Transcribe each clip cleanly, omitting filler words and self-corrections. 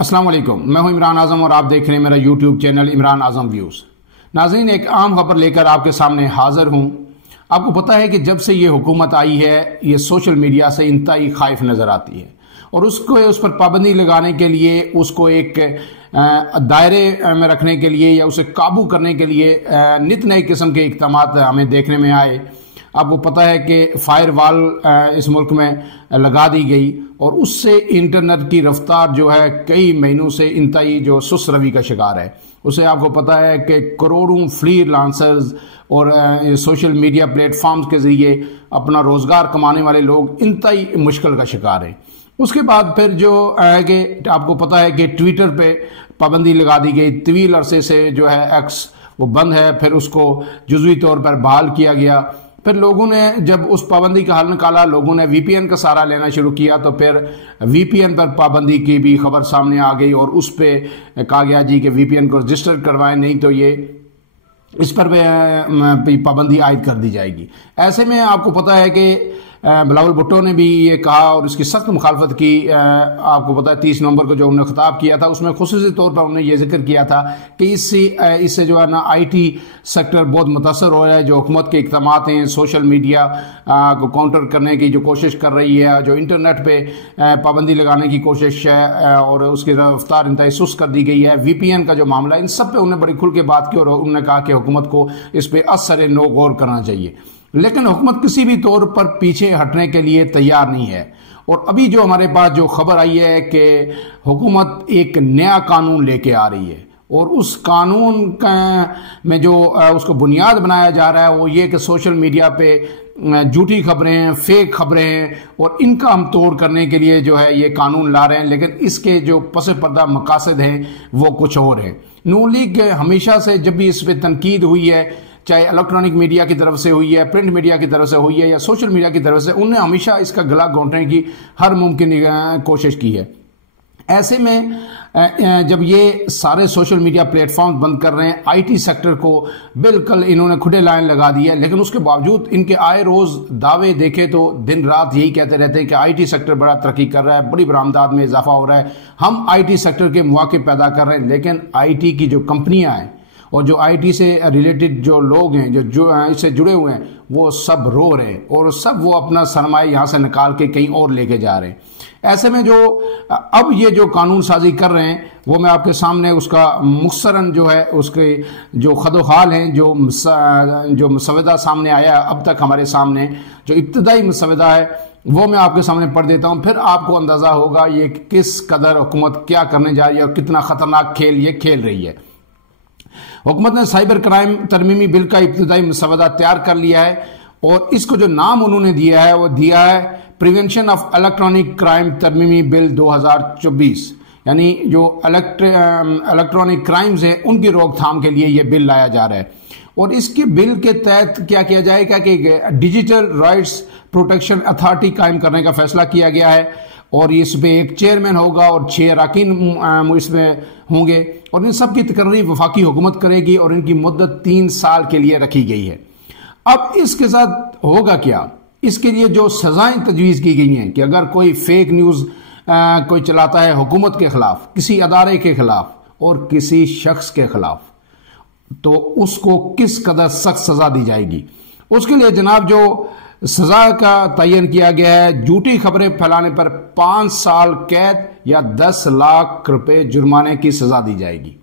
अस्सलाम वालेकुम, मैं हूं इमरान आज़म और आप देख रहे हैं मेरा यूट्यूब चैनल इमरान आज़म व्यूज़। नाज़रीन, एक आम खबर लेकर आपके सामने हाजिर हूं। आपको पता है कि जब से ये हुकूमत आई है ये सोशल मीडिया से इंतहाई खाइफ नज़र आती है और उस पर पाबंदी लगाने के लिए, उसको एक दायरे में रखने के लिए या उसे काबू करने के लिए नित नए किस्म के इक़दाम हमें देखने में आए। आपको पता है कि फायर वाल इस मुल्क में लगा दी गई और उससे इंटरनेट की रफ्तार जो है कई महीनों से इंतहाई जो सुस्त रवि का शिकार है। उसे आपको पता है कि करोड़ों फ्रीलांसर्स और सोशल मीडिया प्लेटफॉर्म्स के जरिए अपना रोजगार कमाने वाले लोग इंतहाई मुश्किल का शिकार हैं। उसके बाद फिर जो है कि आपको पता है कि ट्विटर पे पाबंदी लगा दी गई। तवील अरसे से जो है एक्स वो बंद है, फिर उसको जुज़वी तौर पर बहाल किया गया। फिर लोगों ने जब उस पाबंदी का हल निकाला, लोगों ने वीपीएन का सहारा लेना शुरू किया, तो फिर वीपीएन पर पाबंदी की भी खबर सामने आ गई और उस पर कहा गया जी कि वीपीएन को रजिस्टर करवाएं, नहीं तो ये इस पर पाबंदी आयद कर दी जाएगी। ऐसे में आपको पता है कि बिलावल भुट्टो ने भी ये कहा और इसकी सख्त मुखालफत की। आपको पता है 30 नवंबर को जो उन्होंने खिताब किया था उसमें खुसूसी तौर पर उन्होंने ये जिक्र किया था कि इससे जो है ना आईटी सेक्टर बहुत मुतासर हो रहा है। जो हुकूमत के इक़दाम हैं, सोशल मीडिया को काउंटर करने की जो कोशिश कर रही है, जो इंटरनेट पे पाबंदी लगाने की कोशिश है और उसकी रफ्तार इंतहाई सुस्त कर दी गई है, वीपीएन का जो मामला है, इन सब पे उन्होंने बड़ी खुल के बात की और उन्होंने कहा कि हुकूमत को इस पर असर नो गौर करना चाहिए। लेकिन हुकूमत किसी भी तौर पर पीछे हटने के लिए तैयार नहीं है। और अभी जो हमारे पास जो खबर आई है कि हुकूमत एक नया कानून लेके आ रही है और उस कानून में जो उसको बुनियाद बनाया जा रहा है वो ये कि सोशल मीडिया पे झूठी खबरें, फेक खबरें हैं और इनका हम तोड़ करने के लिए जो है ये कानून ला रहे हैं। लेकिन इसके जो पस पर्दा मकासद हैं वो कुछ और है। नून लीग हमेशा से जब भी इस पर तनकीद हुई है, चाहे इलेक्ट्रॉनिक मीडिया की तरफ से हुई है, प्रिंट मीडिया की तरफ से हुई है या सोशल मीडिया की तरफ से, उन्होंने हमेशा इसका गला घोंटने की हर मुमकिन कोशिश की है। ऐसे में जब ये सारे सोशल मीडिया प्लेटफॉर्म बंद कर रहे हैं, आईटी सेक्टर को बिल्कुल इन्होंने खुले लाइन लगा दी है, लेकिन उसके बावजूद इनके आए रोज दावे देखे तो दिन रात यही कहते रहते हैं कि आईटी सेक्टर बड़ा तरक्की कर रहा है, बड़ी बरामदात में इजाफा हो रहा है, हम आईटी सेक्टर के मौके पैदा कर रहे हैं। लेकिन आईटी की जो कंपनियां हैं और जो आईटी से रिलेटेड जो लोग हैं, जो इससे जुड़े हुए हैं, वो सब रो रहे हैं और सब वो अपना सरमाया यहाँ से निकाल के कहीं और लेके जा रहे हैं। ऐसे में जो अब ये जो कानून साजी कर रहे हैं वो मैं आपके सामने उसका मुख्तसरन जो है उसके जो खदोखाल हैं, जो मसवदा सामने आया अब तक हमारे सामने, जो इब्तदाई मसवदा है वो मैं आपके सामने पढ़ देता हूँ। फिर आपको अंदाजा होगा ये किस कदर हुकूमत क्या करने जा रही है और कितना खतरनाक खेल ये खेल रही है। हुकूमत ने साइबर क्राइम तरमीमी बिल का इब्तिदाई मसवदा तैयार कर लिया है और इसको जो नाम उन्होंने दिया है वो दिया है प्रिवेंशन ऑफ इलेक्ट्रॉनिक क्राइम तरमीमी बिल 2024, यानी जो इलेक्ट्रॉनिक क्राइम्स हैं उनकी रोकथाम के लिए ये बिल लाया जा रहा है। और इसके बिल के तहत क्या किया जाएगा कि डिजिटल राइट्स प्रोटेक्शन अथॉरिटी कायम करने का फैसला किया गया है और इसमें एक चेयरमैन होगा और 6 अरकान इसमें होंगे और इन सब की तकर्री वफाकी हुकूमत करेगी और इनकी मुद्दत 3 साल के लिए रखी गई है। अब इसके साथ होगा क्या? इसके लिए जो सजाएं तजवीज़ की गई हैं कि अगर कोई फेक न्यूज़ कोई चलाता है हुकूमत के खिलाफ, किसी अदारे के खिलाफ और किसी शख्स के खिलाफ, तो उसको किस कदर सख्त सजा दी जाएगी। उसके लिए जनाब जो सजा का तयन किया गया है, झूठी खबरें फैलाने पर 5 साल कैद या 10 लाख रुपए जुर्माने की सजा दी जाएगी।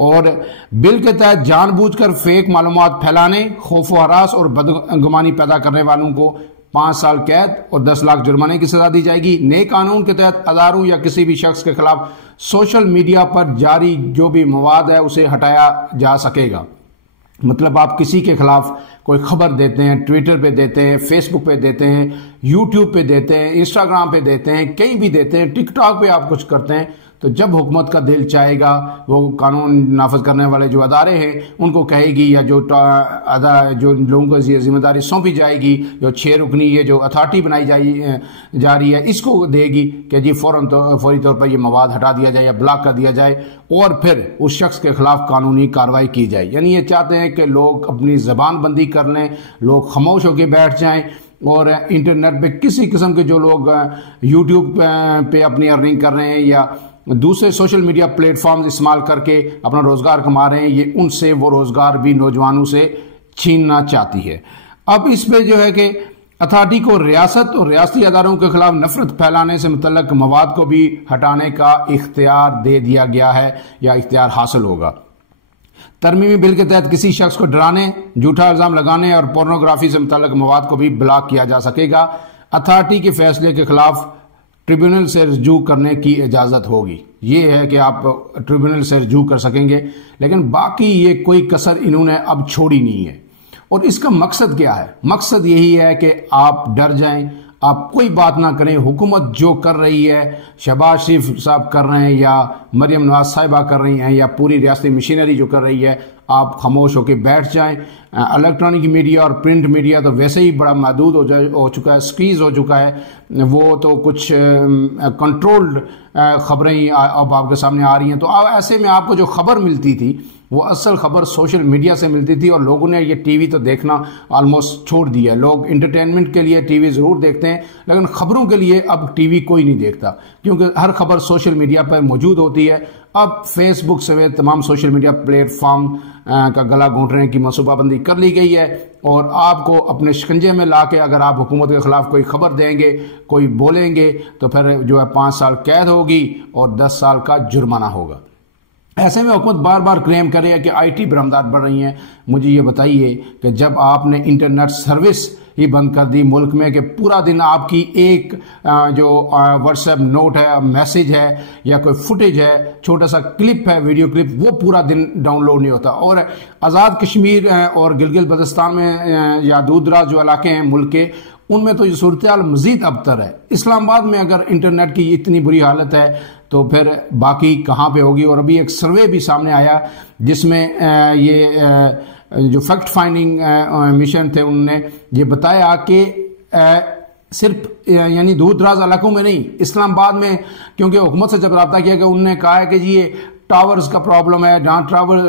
और बिल के तहत जानबूझकर फेक मालूमात फैलाने, खौफ व हरास और बदगुमानी पैदा करने वालों को 5 साल कैद और 10 लाख जुर्माने की सजा दी जाएगी। नए कानून के तहत अदारों या किसी भी शख्स के खिलाफ सोशल मीडिया पर जारी जो भी मवाद है उसे हटाया जा सकेगा। मतलब आप किसी के खिलाफ कोई खबर देते हैं, ट्विटर पे देते हैं, फेसबुक पे देते हैं, यूट्यूब पे देते हैं, इंस्टाग्राम पे देते हैं, कहीं भी देते हैं, टिकटॉक पे आप कुछ करते हैं, तो जब हुकूमत का दिल चाहेगा वो कानून नाफज करने वाले जो अदारे हैं उनको कहेगी या जो लोगों को जिम्मेदारी सौंपी जाएगी, जो 6 रुकनी ये जो अथॉरिटी बनाई जा रही है इसको देगी कि जी फौरी तौर पर ये मवाद हटा दिया जाए या ब्लॉक कर दिया जाए और फिर उस शख्स के खिलाफ कानूनी कार्रवाई की जाए। यानी ये चाहते हैं कि लोग अपनी जबान बंदी कर लें, लोग खामोश होकर बैठ जाएं और इंटरनेट पे किसी किस्म के जो लोग यूट्यूब पे अपनी अर्निंग कर रहे हैं या दूसरे सोशल मीडिया प्लेटफॉर्म इस्तेमाल करके अपना रोजगार कमा रहे हैं, ये उनसे वो रोजगार भी नौजवानों से छीनना चाहती है। अब इस पे जो है कि अथॉरिटी को रियासत और रियासती अदारों के खिलाफ नफरत फैलाने से मुतल्लक मवाद को भी हटाने का इख्तियार दे दिया गया है या इख्तियार हासिल होगा। तरमीमी बिल के तहत किसी शख्स को डराने, झूठा इल्जाम लगाने और पोर्नोग्राफी से मुतल्लक मवाद को भी ब्लॉक किया जा सकेगा। अथॉरिटी के फैसले के खिलाफ ट्रिब्यूनल से रजू करने की इजाज़त होगी। ये है कि आप ट्रिब्यूनल से रजू कर सकेंगे, लेकिन बाकी ये कोई कसर इन्होंने अब छोड़ी नहीं है। और इसका मकसद क्या है? मकसद यही है कि आप डर जाएं, आप कोई बात ना करें। हुकूमत जो कर रही है, शहबाज शरीफ साहब कर रहे हैं या मरियम नवाज साहिबा कर रही हैं या पूरी रियासती मशीनरी जो कर रही है, आप खामोश होकर बैठ जाएं। इलेक्ट्रॉनिक मीडिया और प्रिंट मीडिया तो वैसे ही बड़ा महदूद हो चुका है, स्क्वीज हो चुका है। वो तो कुछ कंट्रोल्ड खबरें अब आपके सामने आ रही हैं। तो अब ऐसे में आपको जो खबर मिलती थी वो असल खबर सोशल मीडिया से मिलती थी, और लोगों ने ये टीवी तो देखना ऑलमोस्ट छोड़ दिया। लोग इंटरटेनमेंट के लिए टीवी ज़रूर देखते हैं, लेकिन खबरों के लिए अब टीवी कोई नहीं देखता, क्योंकि हर खबर सोशल मीडिया पर मौजूद होती है। अब फेसबुक समेत तमाम सोशल मीडिया प्लेटफॉर्म का गला घोंटने की मनसूबाबंदी कर ली गई है, और आपको अपने शिकंजे में ला के अगर आप हुकूमत के खिलाफ कोई खबर देंगे, कोई बोलेंगे, तो फिर जो है 5 साल कैद होगी और 10 साल का जुर्माना होगा। ऐसे में हुकूमत बार बार क्लेम करे है कि IT बरामदात बढ़ रही हैं। मुझे ये बताइए कि जब आपने इंटरनेट सर्विस ही बंद कर दी मुल्क में, कि पूरा दिन आपकी एक जो व्हाट्सएप नोट है, मैसेज है या कोई फुटेज है, छोटा सा क्लिप है, वीडियो क्लिप, वो पूरा दिन डाउनलोड नहीं होता। और आज़ाद कश्मीर और गिलगित बल्तिस्तान में या दूर दराज जो इलाके हैं मुल्क के, उनमें तो ये सूरत हाल मजीद अबतर है। इस्लामाबाद में अगर इंटरनेट की इतनी बुरी हालत है तो फिर बाकी कहाँ पे होगी। और अभी एक सर्वे भी सामने आया जिसमें ये जो फैक्ट फाइंडिंग मिशन थे, उन्होंने ये बताया कि सिर्फ यानी दूर दराज इलाकों में नहीं, इस्लामाबाद में, क्योंकि हुकूमत से जब रब्ता किया कि उन्होंने कहा है कि जी ये टावर्स का प्रॉब्लम है, जहाँ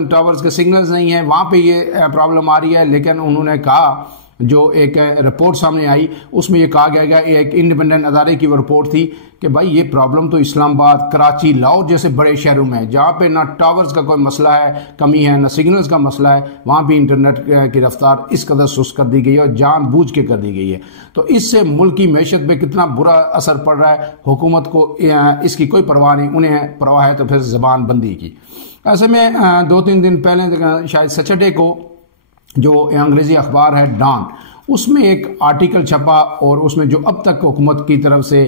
टावर्स के सिग्नल्स नहीं है वहाँ पे ये प्रॉब्लम आ रही है। लेकिन उन्होंने कहा, जो एक रिपोर्ट सामने आई उसमें यह कहा गया, एक इंडिपेंडेंट अदारे की वो रिपोर्ट थी कि भाई ये प्रॉब्लम तो इस्लामाबाद, कराची, लाहौर जैसे बड़े शहरों में है, जहाँ पे ना टावर्स का कोई मसला है, कमी है, ना सिग्नल्स का मसला है, वहाँ भी इंटरनेट की रफ्तार इस कदर सुस्त कर दी गई है और जानबूझ के कर दी गई है। तो इससे मुल्क की मैशत पे कितना बुरा असर पड़ रहा है। हुकूमत को इसकी कोई परवाह नहीं, उन्हें परवाह है तो फिर जबान बंदी की। ऐसे में 2-3 दिन पहले शायद सैटरडे को जो अंग्रेजी अखबार है डॉन, उसमें एक आर्टिकल छपा, और उसमें जो अब तक हुकूमत की तरफ से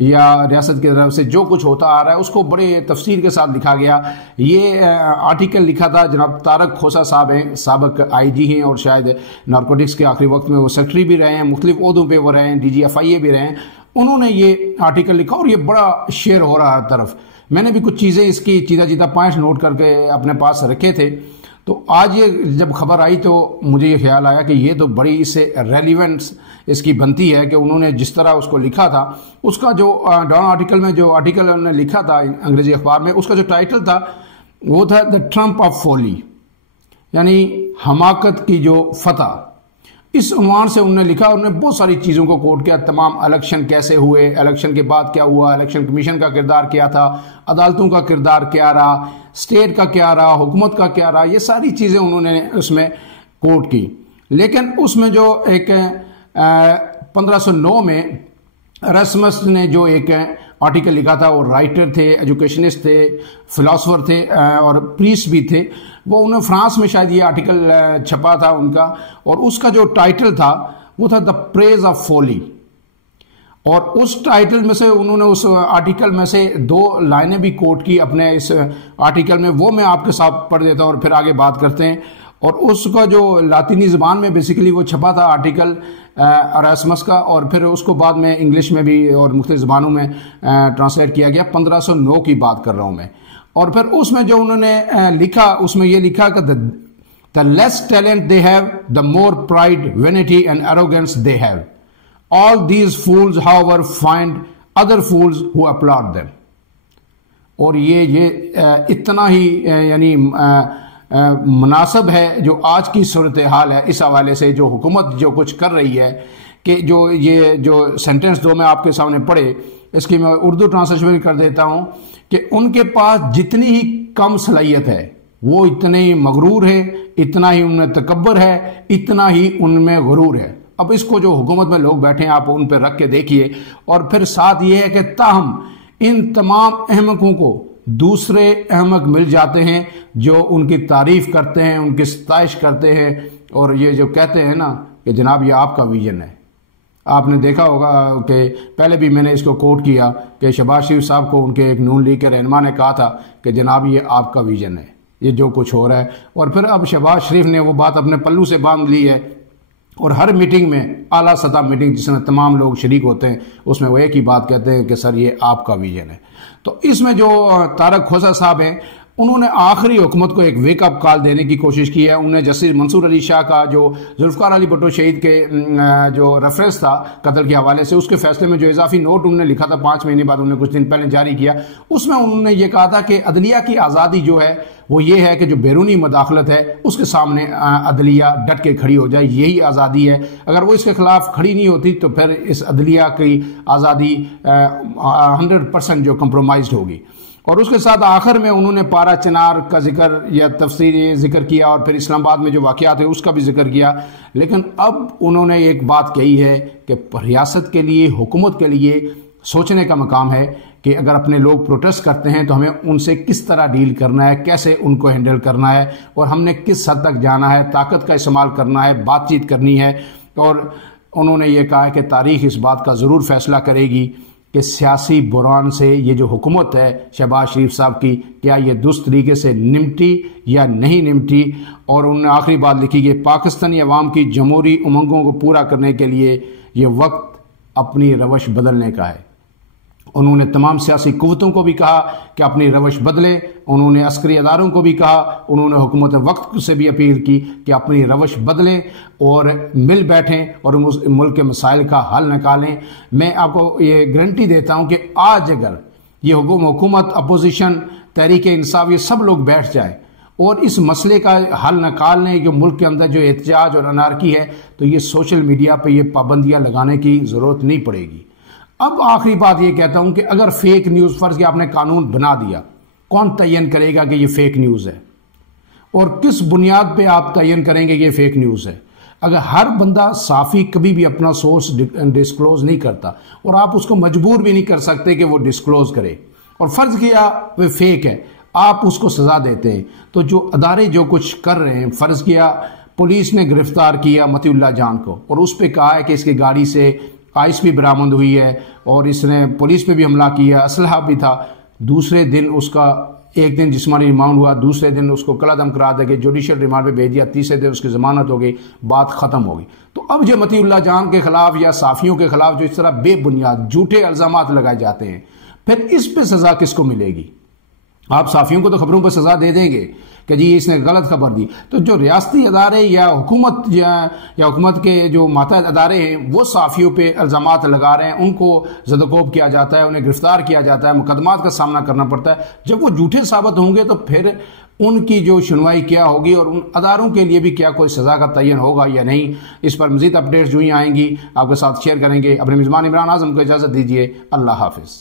या रियासत की तरफ से जो कुछ होता आ रहा है उसको बड़े तफसीर के साथ लिखा गया। ये आर्टिकल लिखा था जनाब तारक खोसा साहब हैं, साबिक IG हैं और शायद नारकोटिक्स के आखिरी वक्त में वो सेक्रेटरी भी रहे हैं, मुख्तलिफ ओहदों पे वो रहे हैं, DGFIA भी रहे हैं। उन्होंने ये आर्टिकल लिखा और ये बड़ा शेयर हो रहा है तरफ। मैंने भी कुछ चीज़ें इसकी चीज़ा पॉइंट्स नोट करके अपने पास रखे थे। तो आज ये जब खबर आई तो मुझे ये ख्याल आया कि ये तो बड़ी इससे रेलिवेंस इसकी बनती है कि उन्होंने जिस तरह उसको लिखा था, उसका जो डॉन आर्टिकल में जो आर्टिकल उन्होंने लिखा था अंग्रेजी अखबार में, उसका जो टाइटल था वो था द ट्रंप ऑफ फोली, यानी हमाकत की जो फतह। इस उन्वान से उन्होंने लिखा, उन्होंने बहुत सारी चीज़ों को कोट किया, तमाम इलेक्शन कैसे हुए, इलेक्शन के बाद क्या हुआ, इलेक्शन कमीशन का किरदार क्या था, अदालतों का किरदार क्या रहा, स्टेट का क्या रहा, हुकूमत का क्या रहा, ये सारी चीज़ें उन्होंने उसमें कोट की। लेकिन उसमें जो एक 1509 में एरास्मस ने जो एक आर्टिकल लिखा था, वो राइटर थे, एजुकेशनिस्ट थे, फिलोसोफर थे और प्रीस्ट भी थे। वो उन्हें फ्रांस में शायद ये आर्टिकल छपा था उनका, और उसका जो टाइटल था वो था द प्रेज ऑफ फोली। और उस टाइटल में से उन्होंने उस आर्टिकल में से 2 लाइनें भी कोट की अपने इस आर्टिकल में, वो मैं आपके साथ पढ़ देता हूँ और फिर आगे बात करते हैं। और उसका जो लातीनी ज़बान में बेसिकली वो छपा था आर्टिकल एरास्मस का, और फिर उसको बाद में इंग्लिश में भी और मुख्तलिफ ज़बानों में ट्रांसलेट किया गया। 1509 की बात कर रहा हूँ मैं। और फिर उसमें जो उन्होंने लिखा, उसमें ये लिखा कि the less talent they have the more pride, vanity and arrogance they have. All these fools however find other fools who applaud them. और ये इतना ही यानी मुनासिब है जो आज की सूरत हाल है इस हवाले से, जो हुकूमत जो कुछ कर रही है, कि जो ये जो सेंटेंस 2 में आपके सामने पढ़े इसकी मैं उर्दू ट्रांसलेशन कर देता हूं कि उनके पास जितनी ही कम सलाहियत है, वो इतने ही मगरूर है, इतना ही उनमें तकब्बर है, इतना ही उनमें गुरूर है। अब इसको जो हुकूमत में लोग बैठे हैं आप उन पर रख के देखिए। और फिर साथ ये है कि ताहम इन तमाम अहमकों को दूसरे अहमक मिल जाते हैं जो उनकी तारीफ करते हैं, उनकी सताइश करते हैं, और ये जो कहते हैं ना कि जनाब ये आपका विजन है। आपने देखा होगा कि पहले भी मैंने इसको कोट किया कि शहबाज शरीफ साहब को उनके एक नून लीग के रहनुमा ने कहा था कि जनाब ये आपका विजन है, ये जो कुछ हो रहा है। और फिर अब शहबाज शरीफ ने वो बात अपने पल्लू से बांध ली है और हर मीटिंग में, आला सतह मीटिंग जिसमें तमाम लोग शरीक होते हैं, उसमें वो एक ही बात कहते हैं कि सर ये आपका विजन है। तो इसमें जो तारक खोसा साहब हैं, उन्होंने आखिरी हुकूमत को एक वेकअप कॉल देने की कोशिश की है। उन्होंने जस्टिस मंसूर अली शाह का जो जुल्फकार अली भुट्टो शहीद के जो रेफरेंस था कत्ल के हवाले से, उसके फैसले में जो इजाफी नोट उन्होंने लिखा था 5 महीने बाद, उन्होंने कुछ दिन पहले जारी किया, उसमें उन्होंने ये कहा था कि अदलिया की आज़ादी जो है वो ये है कि जो बैरूनी मदाखलत है उसके सामने अदलिया डट के खड़ी हो जाए, यही आज़ादी है। अगर वो इसके खिलाफ खड़ी नहीं होती तो फिर इस अदलिया की आज़ादी 100% जो कंप्रोमाइज्ड होगी। और उसके साथ आखिर में उन्होंने पारा चिनार का जिक्र या तफसीरी जिक्र किया और फिर इस्लामाबाद में जो वाक़यात है उसका भी जिक्र किया। लेकिन अब उन्होंने एक बात कही है कि रियासत के लिए, हुकूमत के लिए सोचने का मकाम है कि अगर अपने लोग प्रोटेस्ट करते हैं तो हमें उनसे किस तरह डील करना है, कैसे उनको हैंडल करना है, और हमने किस हद तक जाना है, ताकत का इस्तेमाल करना है, बातचीत करनी है। और उन्होंने ये कहा है कि तारीख इस बात का ज़रूर फैसला करेगी कि सियासी बुरान से ये जो हुकूमत है शहबाज शरीफ साहब की, क्या ये दुरुस्त तरीके से निमटी या नहीं निमटी। और उन्होंने आखिरी बात लिखी कि पाकिस्तानी अवाम की जमहूरी उमंगों को पूरा करने के लिए ये वक्त अपनी रवश बदलने का है। उन्होंने तमाम सियासी कुव्वतों को भी कहा कि अपनी रवश बदलें, उन्होंने अस्करी अदारों को भी कहा, उन्होंने हुकूमत वक्त से भी अपील की कि अपनी रवश बदलें और मिल बैठें और उस मुल्क के मसाइल का हल निकालें। मैं आपको ये गारंटी देता हूं कि आज अगर ये हुकूमत, अपोजिशन, तहरीक इंसाफ, ये सब लोग बैठ जाए और इस मसले का हल निकाल लें, जो मुल्क के अंदर जो एहतजाज और अनारकी है, तो ये सोशल मीडिया पर ये पाबंदियाँ लगाने की ज़रूरत नहीं पड़ेगी। अब आखिरी बात ये कहता हूं कि अगर फेक न्यूज़, फर्ज कि आपने कानून बना दिया, कौन तयन करेगा कि ये फेक न्यूज़ है और किस बुनियाद पे आप तयन करेंगे कि ये फेक न्यूज़ है? अगर हर बंदा साफ़ी कभी भी अपना सोर्स डिस्क्लोज नहीं करता और आप उसको मजबूर भी नहीं कर सकते कि वो डिस्क्लोज करे, और फर्ज किया वो फेक है, आप उसको सजा देते हैं, तो जो अदारे जो कुछ कर रहे हैं, फर्ज किया पुलिस ने गिरफ्तार किया मतीउल्लाह जान को और उस पर कहा है कि इसकी गाड़ी से आइस भी बरामद हुई है और इसने पुलिस पे भी हमला किया, असलहा भी था। दूसरे दिन उसका एक दिन जिस्मानी रिमांड हुआ, दूसरे दिन उसको कलादम करा दे के जुडिशियल रिमांड पे भेज दिया, तीसरे दिन उसकी जमानत हो गई, बात खत्म हो गई। तो अब जो मतीउल्लाह जान के खिलाफ या साफियों के खिलाफ जो इस तरह बेबुनियाद झूठे इल्जामात लगाए जाते हैं, फिर इस पे सजा किसको मिलेगी? आप साफियों को तो खबरों पर सजा दे देंगे कि जी इसने गलत खबर दी, तो जो रियासती अदारे या हुकूमत या हुकूमत के जो मातहत अदारे हैं वो साफियों पे इल्जामात लगा रहे हैं, उनको ज़दकोब किया जाता है, उन्हें गिरफ्तार किया जाता है, मुकदमात का सामना करना पड़ता है। जब वो झूठे साबित होंगे तो फिर उनकी जो सुनवाई क्या होगी और उन अदारों के लिए भी क्या कोई सज़ा का तयन होगा या नहीं? इस पर मज़ीद अपडेट्स जो ही आएंगी आपके साथ शेयर करेंगे। अपने मेज़बान इमरान आज़म को इजाज़त दीजिए। अल्लाह हाफिज़।